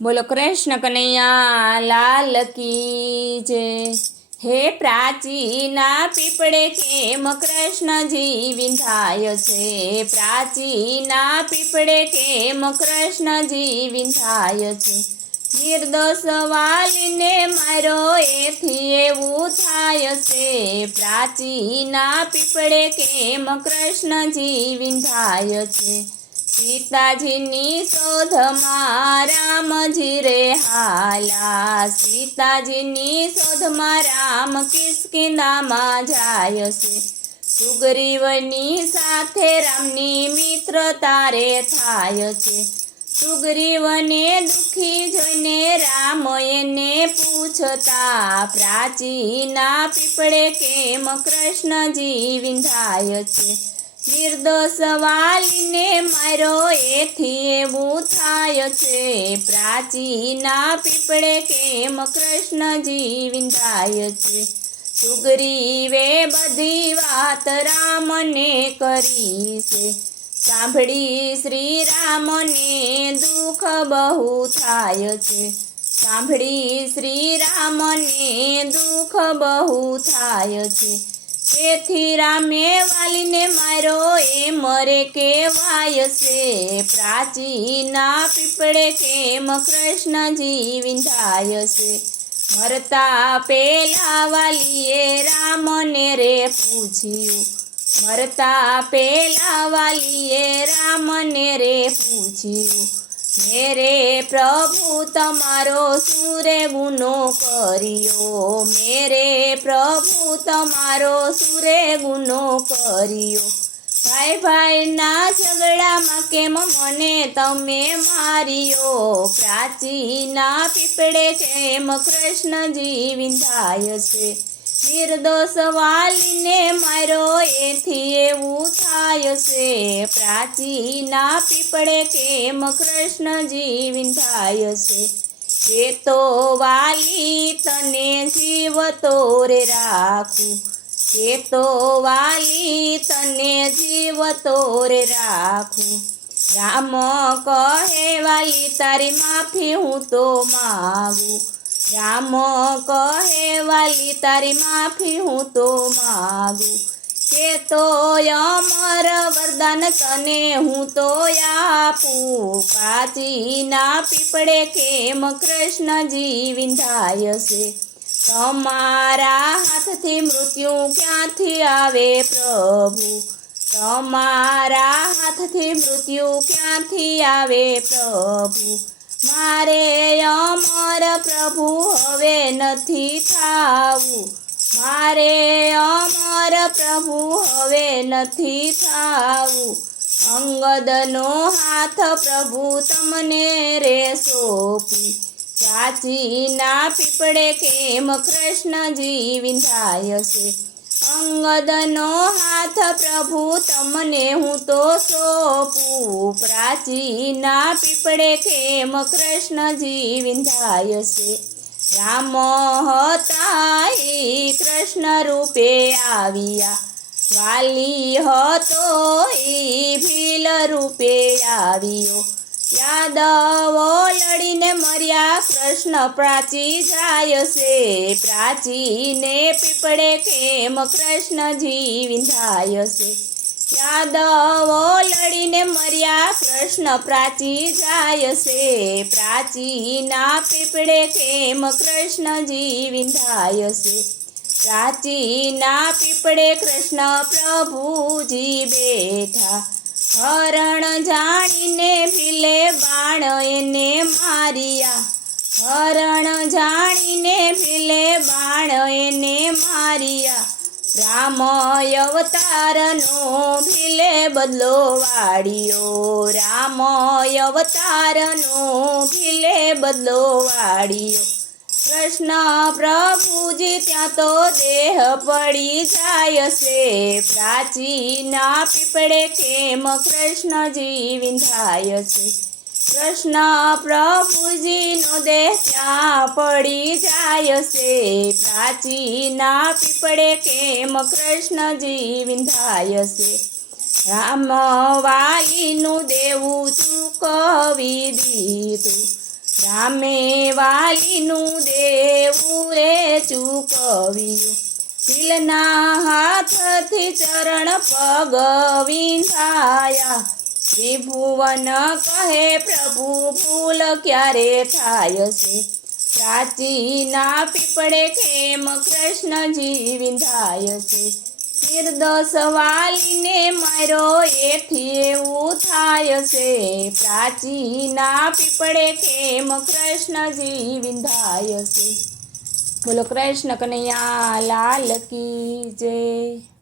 બોલો કૃષ્ણ કનૈયા, લાલ કી જય. હે પ્રાચીના પીપળે કેમ કૃષ્ણજી વિંધાય છે? પ્રાચીના પીપળે કેમ કૃષ્ણજી વિંધાય છે? નિર્દોષ વાલીને મારો એથી એવું થાય છે. પ્રાચીના પીપળે કેમ કૃષ્ણજી વિંધાય છે? સીતાજીની શોધમાં રામજી રે હાલા. સીતાજીની શોધમાં રામ કિસ્કિંદામાં જાય છે. સુગ્રીવની સાથે રામની મિત્ર તારે થાય છે. સુગ્રીવને દુખી જોઈને રામ એને પૂછતા, પ્રાચીના પીપળે કેમ કૃષ્ણજી વિંધાય છે? નિર્દોષ વાલીને મારો એથી એવું થાય છે. પ્રાચીના પીપળે કેમ કૃષ્ણજી વિંધાય છે? સુગ્રીવે બધી વાત રામને કરી છે. સાંભળી શ્રી રામને દુઃખ બહુ થાય છે. સાંભળી શ્રી રામને દુઃખ બહુ થાય છે. તેથી રામે વાલીને મારો એ મરે કેવાય છે. પ્રાચીના પીપળે કેમ કૃષ્ણજી વિંધાય છે? મરતા પેલા વાલીએ રામને રે પૂછ્યું. મરતા પેલા વાલીએ રામને રે પૂછ્યું. મેરે પ્રભુ, તમારો સુરે ગુનો કર્યો. મેરે પ્રભુ, તમારો સુરે ગુનો કર્યો. ભાઈ ભાઈના ઝઘડામાં કેમ મને તમે માર્યો? પ્રાચીના પીપળે કેમ કૃષ્ણજી વિંધાય છે? નિર્દોષ વાલીને મારો એથી એવું થાય છે, પ્રાચીના પીપળે કેમ કૃષ્ણજી વિંધાય છે? એ તો વાલી તને જીવતો તોરે રાખું. એ તો વાલી તને જીવતો તોરે રાખું. રામ કહે, વાલી, તારી માફી હું તો માગું. રામ કહે, વાલી, તારી માફી હું તો માગું. કે તો અમર વરદાન તને હું તો આપું. કાચીના પીપળે કેમ કૃષ્ણજી વિંધાય છે? તમારા હાથથી મૃત્યુ ક્યાંથી આવે પ્રભુ? તમારા હાથથી મૃત્યુ ક્યાંથી આવે પ્રભુ? મારે અમર પ્રભુ હવે નથી થાવું. મારે અમર પ્રભુ હવે નથી થાવું. અંગદનો હાથ પ્રભુ તમને રે સોંપી. ચાચીના પીપળે કેમ કૃષ્ણજી વિંધાય છે? અંગદનો હાથ, પ્રભુ, તમને હું તો સોંપું. પ્રાચીના પીપળે કેમ કૃષ્ણજી વિંધાય છે. રામ હતા કૃષ્ણ રૂપે આવ્યા. વાલી હતો એ ભીલ રૂપે આવ્યો. યાદવો લડીને મર્યા કૃષ્ણ પ્રાચી જાય છે. પ્રાચીને પીપળે કેમ કૃષ્ણજી વિંધાય છે? યાદવો લડીને મર્યા કૃષ્ણ પ્રાચી જાય છે. પ્રાચીના પીપળે કેમ કૃષ્ણજી વિંધાય છે? પ્રાચીના પીપળે કૃષ્ણ પ્રભુજી બેઠા હરણ જાણીને ભીલે બાણ એને માર્યા. હરણ જાણીને ભીલે બાણ એને માર્યા. રામ અવતારનો ભીલે બદલો વાળ્યો. રામ અવતારનો ભીલે બદલો વાળ્યો. કૃષ્ણ પ્રભુજી ત્યાં તો દેહ પડી જાય છે. પ્રાચીના પીપળે કેમ કૃષ્ણજી વિંધાય છે? કૃષ્ણ પ્રભુજીનો દેહ ત્યાં પડી જાય છે. પ્રાચીના પીપળે કેમ કૃષ્ણજી વિંધાય છે? રામ વાલીનું દેવું ચૂકવી દીધું. રામે વાલીનું દેવું રે ચૂકવ્યું ભીલના હાથથી ચરણ પગ વિંધાયા ત્રિભુવન કહે, પ્રભુ, ભૂલ ક્યારે થાય છે? પ્રાચીના પીપળે કેમ કૃષ્ણજી વિંધાય છે. નિર્દોષ વાલીને મારો એથી એવું થાય છે. પ્રાચીના પીપળે કેમ કૃષ્ણજી વિંધાય છે? બોલો કૃષ્ણ કનૈયા લાલ કી જય.